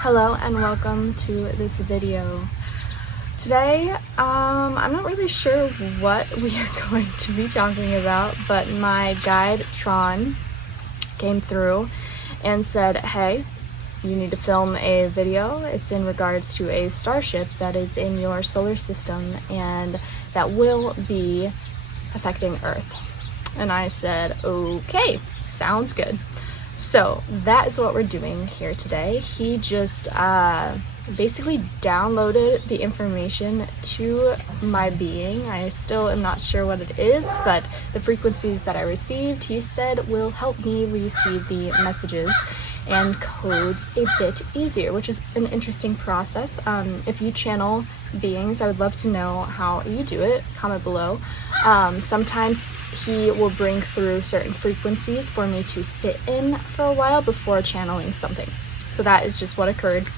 Hello and welcome to this video. Today, I'm not really sure what we are going to be talking about, but my guide Tran came through and said, hey, you need to film a video. It's in regards to a starship that is in your solar system and that will be affecting Earth. And I said, okay, sounds good. So that is what we're doing here today. He just basically downloaded the information to my being. I still am not sure what it is, but the frequencies that I received, he said, will help me receive the messages and codes a bit easier, which is an interesting process. If you channel beings, I would love to know how you do it. Comment below. Sometimes he will bring through certain frequencies for me to sit in for a while before channeling something. So that is just what occurred.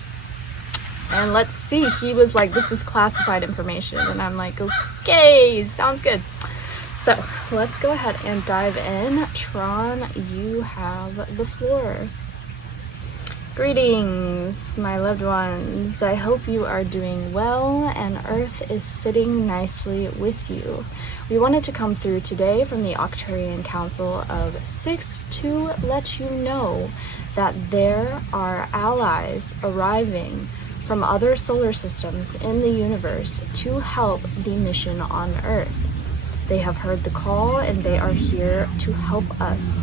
And let's see, he was like, this is classified information. And I'm like, okay, sounds good. So let's go ahead and dive in. Tran, you have the floor. Greetings, my loved ones. I hope you are doing well and Earth is sitting nicely with you. We wanted to come through today from the Octarian Council of 6 to let you know that there are allies arriving from other solar systems in the universe to help the mission on Earth. They have heard the call and they are here to help us.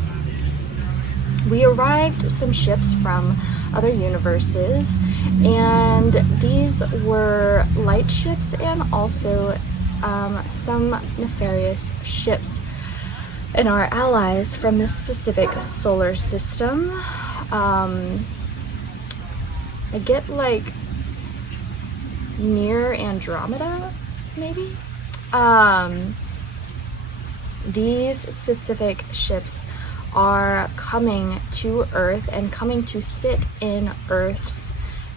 We arrived some ships from other universes, and these were light ships and also some nefarious ships. And our allies from this specific solar system, I get like near Andromeda, maybe? These specific ships are coming to Earth and coming to sit in Earth's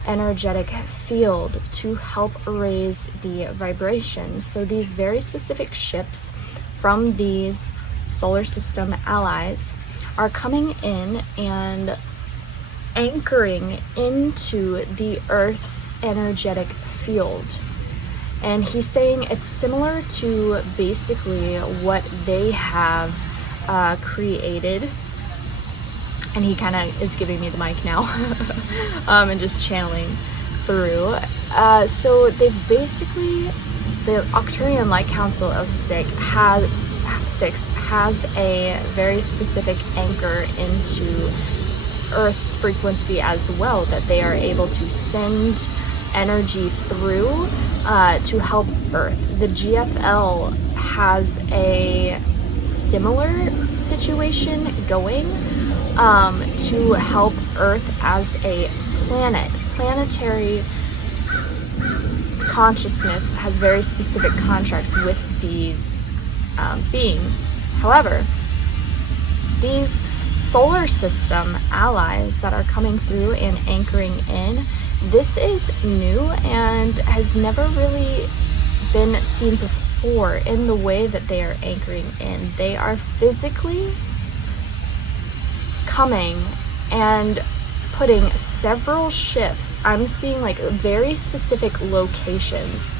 energetic field to help raise the vibration. So these very specific ships from these solar system allies are coming in and anchoring into the Earth's energetic field. And he's saying it's similar to basically what they have created, and he kind of is giving me the mic now and just channeling through. So they've basically, the Octarian Light Council of 6 has a very specific anchor into Earth's frequency as well, that they are able to send energy through to help Earth. The GFL has a similar situation going to help Earth as a planet. Planetary consciousness has very specific contracts with these beings. However, these solar system allies that are coming through and anchoring in, this is new and has never really been seen before in the way that they are anchoring in. They are physically coming and putting several ships, I'm seeing like very specific locations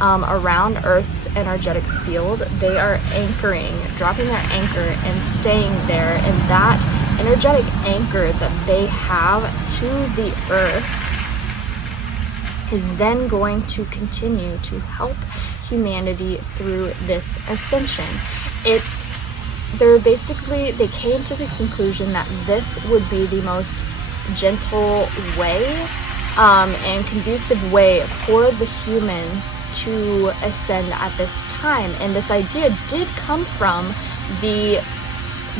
around Earth's energetic field. They are anchoring, dropping their anchor and staying there, and that energetic anchor that they have to the Earth is then going to continue to help humanity through this ascension. They came to the conclusion that this would be the most gentle way and conducive way for the humans to ascend at this time. And this idea did come from the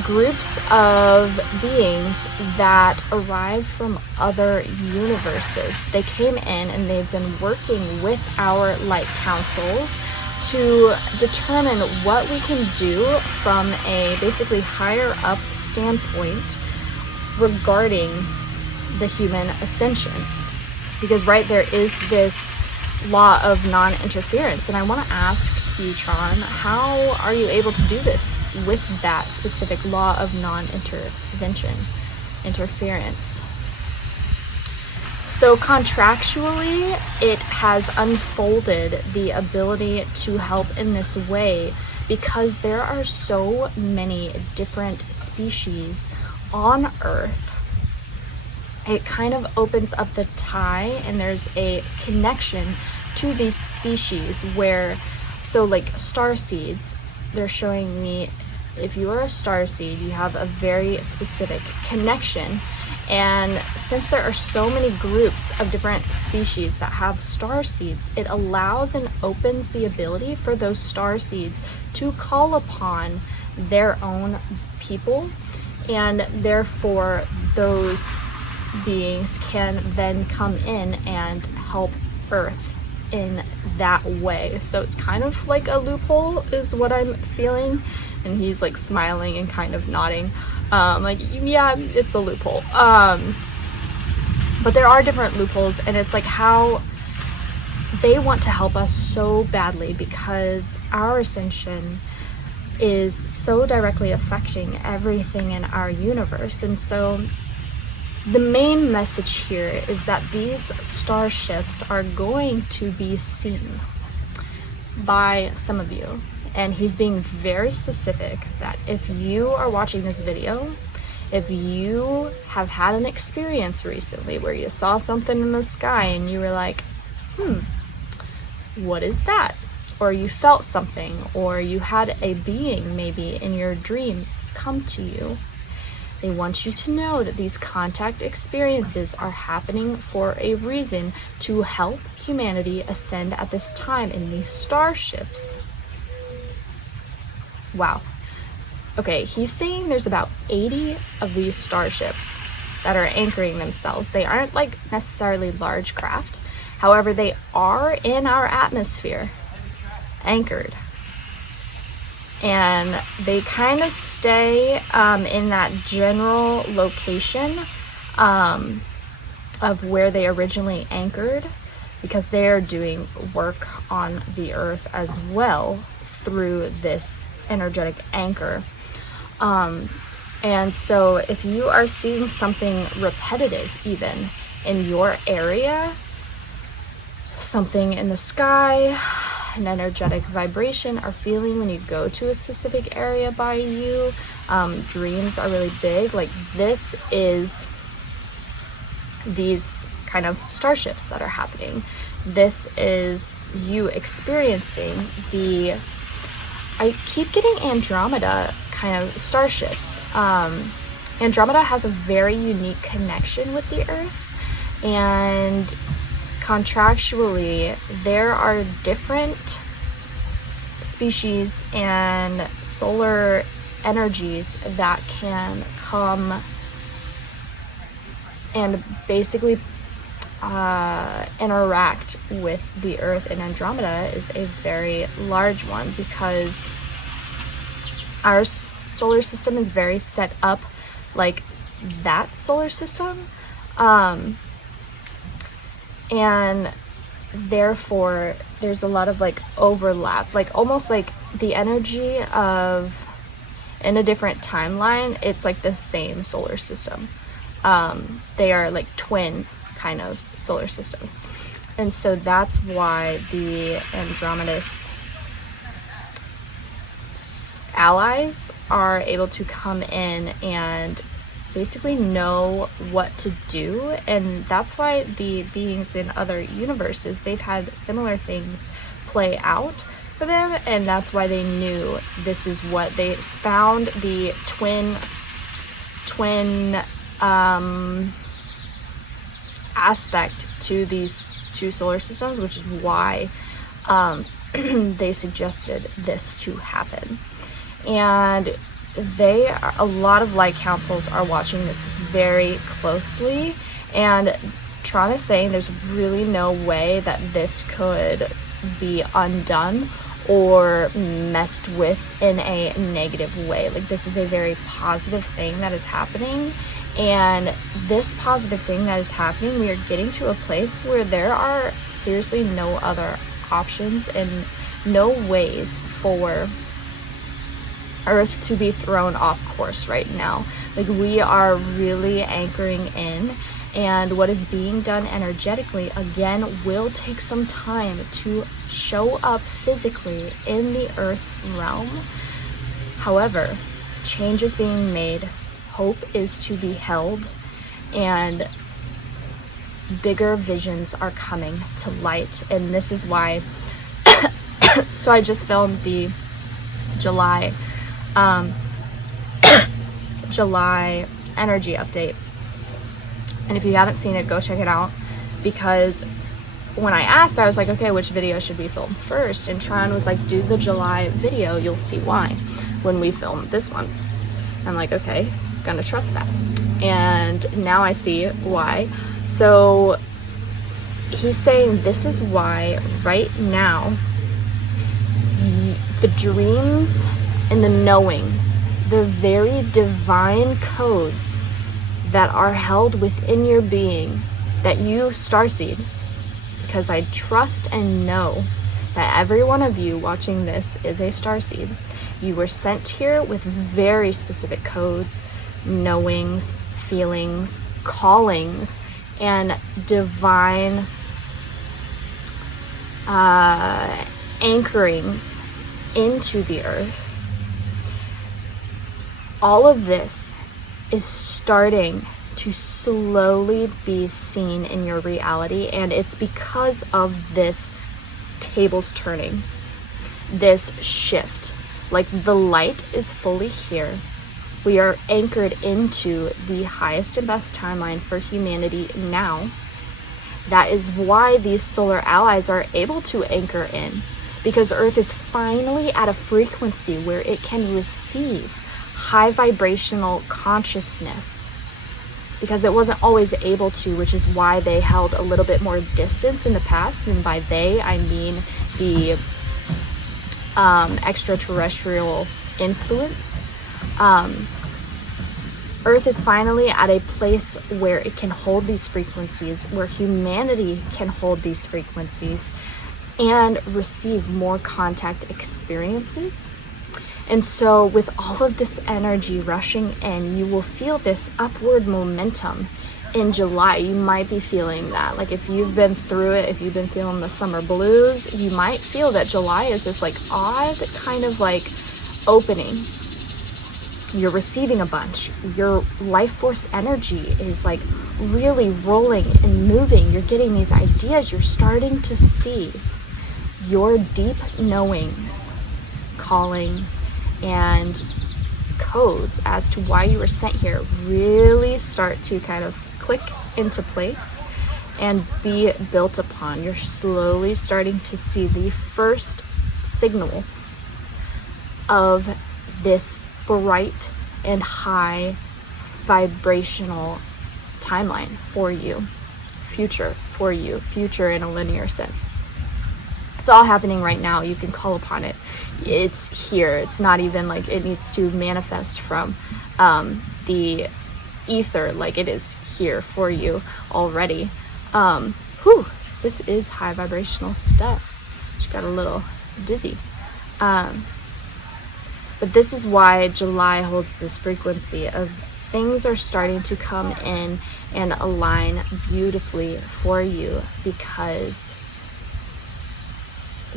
groups of beings that arrived from other universes. They came in and they've been working with our light councils to determine what we can do from a basically higher up standpoint regarding the human ascension. Because there is this law of non-interference, and I want to ask you, Tran, how are you able to do this with that specific law of non-interference? So contractually, it has unfolded the ability to help in this way because there are so many different species on Earth. It kind of opens up the tie, and there's a connection to these species where, so like starseeds, they're showing me if you are a starseed, you have a very specific connection. And since there are so many groups of different species that have starseeds, it allows and opens the ability for those starseeds to call upon their own people, and therefore those beings can then come in and help Earth in that way. So it's kind of like a loophole is what I'm feeling. And he's like smiling and kind of nodding. Like, yeah, it's a loophole. But there are different loopholes, and it's like how they want to help us so badly because our ascension is so directly affecting everything in our universe. And so the main message here is that these starships are going to be seen by some of you. And he's being very specific that if you are watching this video, if you have had an experience recently where you saw something in the sky and you were like, what is that? Or you felt something, or you had a being maybe in your dreams come to you, they want you to know that these contact experiences are happening for a reason to help humanity ascend at this time in these starships. Wow. Okay, he's saying there's about 80 of these starships that are anchoring themselves. They aren't like necessarily large craft. However, they are in our atmosphere, anchored. And they kind of stay in that general location of where they originally anchored, because they're doing work on the Earth as well through this energetic anchor. And so if you are seeing something repetitive even in your area, something in the sky, an energetic vibration or feeling when you go to a specific area by you, dreams are really big. Like, this is these kind of starships that are happening. This is you experiencing the, I keep getting Andromeda kind of starships. Andromeda has a very unique connection with the Earth, and contractually there are different species and solar energies that can come and basically interact with the Earth, and Andromeda is a very large one because our solar system is very set up like that solar system, and therefore there's a lot of like overlap, like almost like the energy of in a different timeline. It's like the same solar system. They are like twin kind of solar systems, and so that's why the Andromeda's allies are able to come in and basically know what to do. And that's why the beings in other universes, they've had similar things play out for them, and that's why they knew this is what they found, the twin aspect to these two solar systems, which is why they suggested this to happen. And a lot of light councils are watching this very closely, and Tran is saying there's really no way that this could be undone or messed with in a negative way. Like, this is a very positive thing that is happening, and this positive thing that is happening, we are getting to a place where there are seriously no other options and no ways for Earth to be thrown off course right now. Like, we are really anchoring in, And what is being done energetically, again, will take some time to show up physically in the earth realm. However, change is being made, hope is to be held, and bigger visions are coming to light. And this is why, so I just filmed the July energy update. And if you haven't seen it, go check it out, because when I asked, I was like, okay, which video should we film first? And Tran was like, do the July video, you'll see why when we film this one. I'm like, okay, gonna trust that. And now I see why. So he's saying this is why right now the dreams and the knowings, the very divine codes that are held within your being, that you, starseed, because I trust and know that every one of you watching this is a starseed. You were sent here with very specific codes, knowings, feelings, callings, and divine anchorings into the earth. All of this is starting to slowly be seen in your reality, and it's because of this tables turning, this shift. Like, the light is fully here. We are anchored into the highest and best timeline for humanity now. That is why these solar allies are able to anchor in, because Earth is finally at a frequency where it can receive high vibrational consciousness, because it wasn't always able to, which is why they held a little bit more distance in the past. And by they, I mean the extraterrestrial influence. Earth is finally at a place where it can hold these frequencies, where humanity can hold these frequencies and receive more contact experiences. And so with all of this energy rushing in, you will feel this upward momentum in July. You might be feeling that. Like, if you've been through it, if you've been feeling the summer blues, you might feel that July is this like odd kind of like opening. You're receiving a bunch. Your life force energy is like really rolling and moving. You're getting these ideas. You're starting to see your deep knowings, callings, and codes as to why you were sent here really start to kind of click into place and be built upon. You're slowly starting to see the first signals of this bright and high vibrational timeline for you, future for you, future in a linear sense. It's all happening right now. You can call upon it. It's here. It's not even like it needs to manifest from the ether. Like, it is here for you already. This is high vibrational stuff. Just got a little dizzy. But this is why July holds this frequency of things are starting to come in and align beautifully for you, because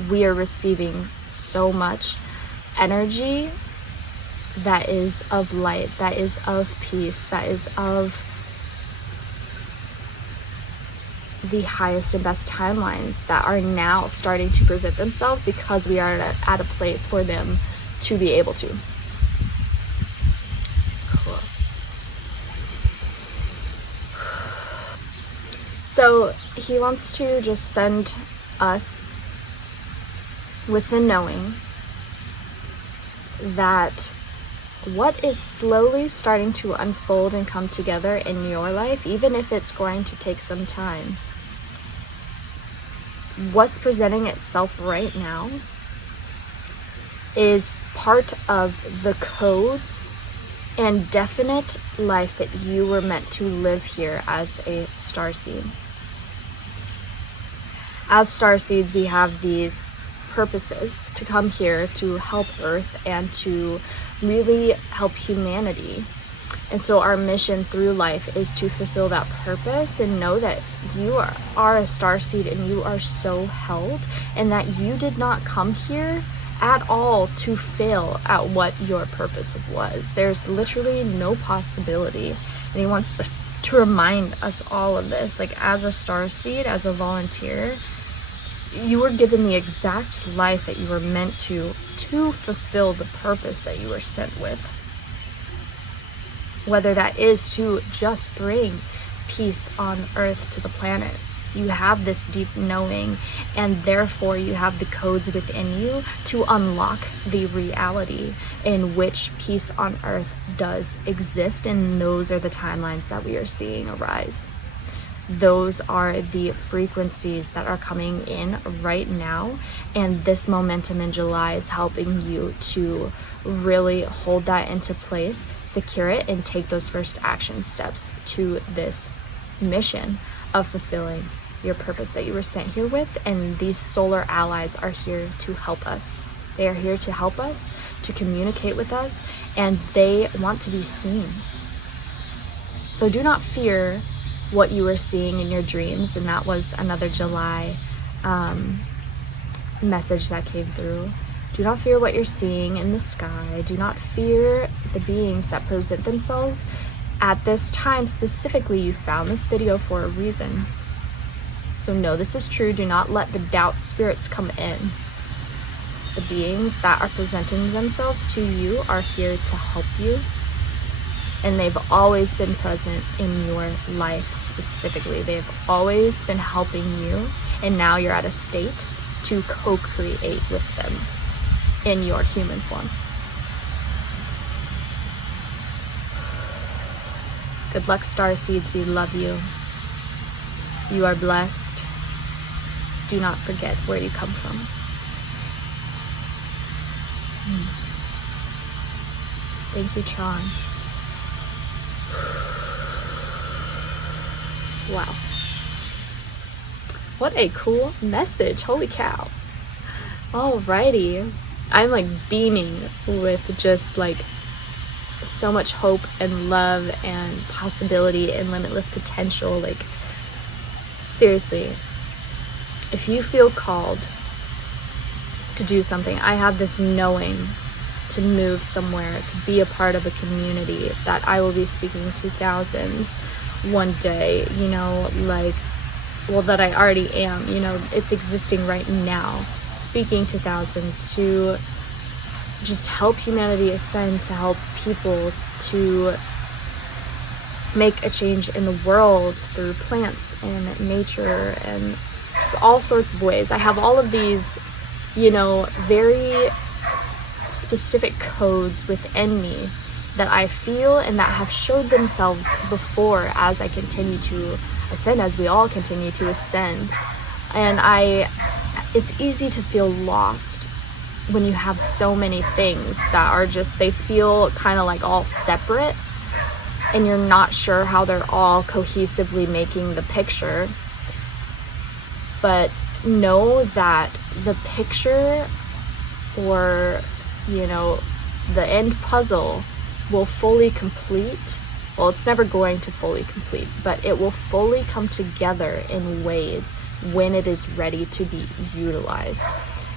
we are receiving so much energy that is of light, that is of peace, that is of the highest and best timelines that are now starting to present themselves, because we are at a place for them to be able to. Cool. So he wants to just send us with the knowing that what is slowly starting to unfold and come together in your life, even if it's going to take some time, what's presenting itself right now is part of the codes and definite life that you were meant to live here as a starseed. As starseeds, we have these purposes to come here to help Earth and to really help humanity. And so our mission through life is to fulfill that purpose and know that you are a starseed and you are so held, and that you did not come here at all to fail at what your purpose was. There's literally no possibility. And he wants to remind us all of this. Like, as a starseed, as a volunteer, you were given the exact life that you were meant to fulfill the purpose that you were sent with. Whether that is to just bring peace on Earth to the planet. You have this deep knowing, and therefore you have the codes within you to unlock the reality in which peace on Earth does exist, and those are the timelines that we are seeing arise. Those are the frequencies that are coming in right now, and this momentum in July is helping you to really hold that into place, secure it, and take those first action steps to this mission of fulfilling your purpose that you were sent here with. And these solar allies are here to help us. They are here to help us, to communicate with us, and they want to be seen. So do not fear what you were seeing in your dreams. And that was another July message that came through. Do not fear what you're seeing in the sky. Do not fear the beings that present themselves at this time. Specifically, you found this video for a reason. So know this is true. Do not let the doubt spirits come in. The beings that are presenting themselves to you are here to help you. And they've always been present in your life specifically. They've always been helping you. And now you're at a state to co-create with them in your human form. Good luck, starseeds. We love you. You are blessed. Do not forget where you come from. Thank you, Tran. Wow. What a cool message. Holy cow. Alrighty. I'm like beaming with just like so much hope and love and possibility and limitless potential. Like, seriously, if you feel called to do something, I have this knowing to move somewhere, to be a part of a community, that I will be speaking to thousands one day, you know, like, well, that I already am, you know, it's existing right now, speaking to thousands to just help humanity ascend, to help people to make a change in the world through plants and nature and just all sorts of ways. I have all of these, you know, very specific codes within me that I feel and that have showed themselves before as I continue to ascend, as we all continue to ascend. And it's easy to feel lost when you have so many things that are just, they feel kind of like all separate, and you're not sure how they're all cohesively making the picture. But know that the picture, or, you know, the end puzzle will fully complete. Well, it's never going to fully complete, but it will fully come together in ways when it is ready to be utilized.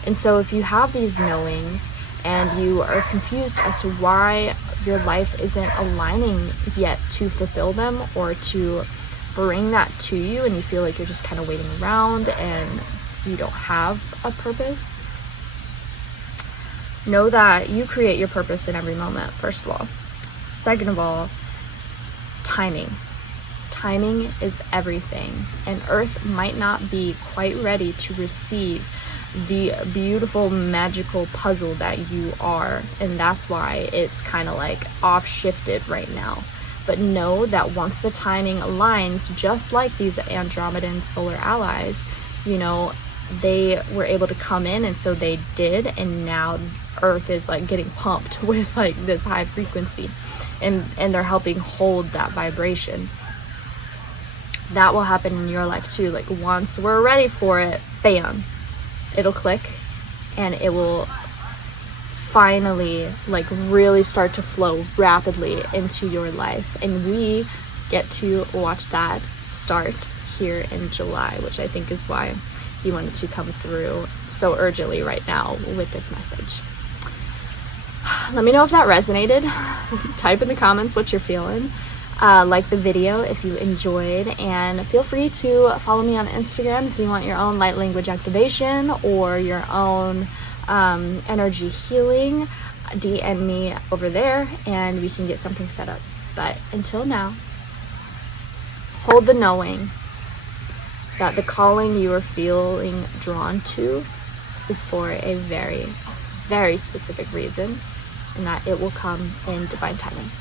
And so if you have these knowings and you are confused as to why your life isn't aligning yet to fulfill them or to bring that to you, and you feel like you're just kind of waiting around and you don't have a purpose, know that you create your purpose in every moment, first of all. Second of all, timing. Timing is everything, and Earth might not be quite ready to receive the beautiful magical puzzle that you are, and that's why it's kind of like off shifted right now. But know that once the timing aligns, just like these Andromedan solar allies, you know, they were able to come in, and so they did, and now Earth is like getting pumped with like this high frequency, and they're helping hold that vibration. That will happen in your life too. Like, once we're ready for it, bam, it'll click, and it will finally like really start to flow rapidly into your life, and we get to watch that start here in July, which I think is why you wanted to come through so urgently right now with this message. Let me know if that resonated. Type in the comments what you're feeling. Like the video if you enjoyed, and feel free to follow me on Instagram if you want your own light language activation or your own energy healing. DM me over there and we can get something set up. But until now, hold the knowing that the calling you are feeling drawn to is for a very, very specific reason, and that it will come in divine timing.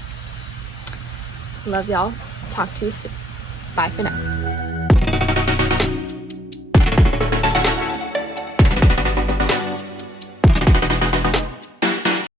Love y'all. Talk to you soon. Bye for now.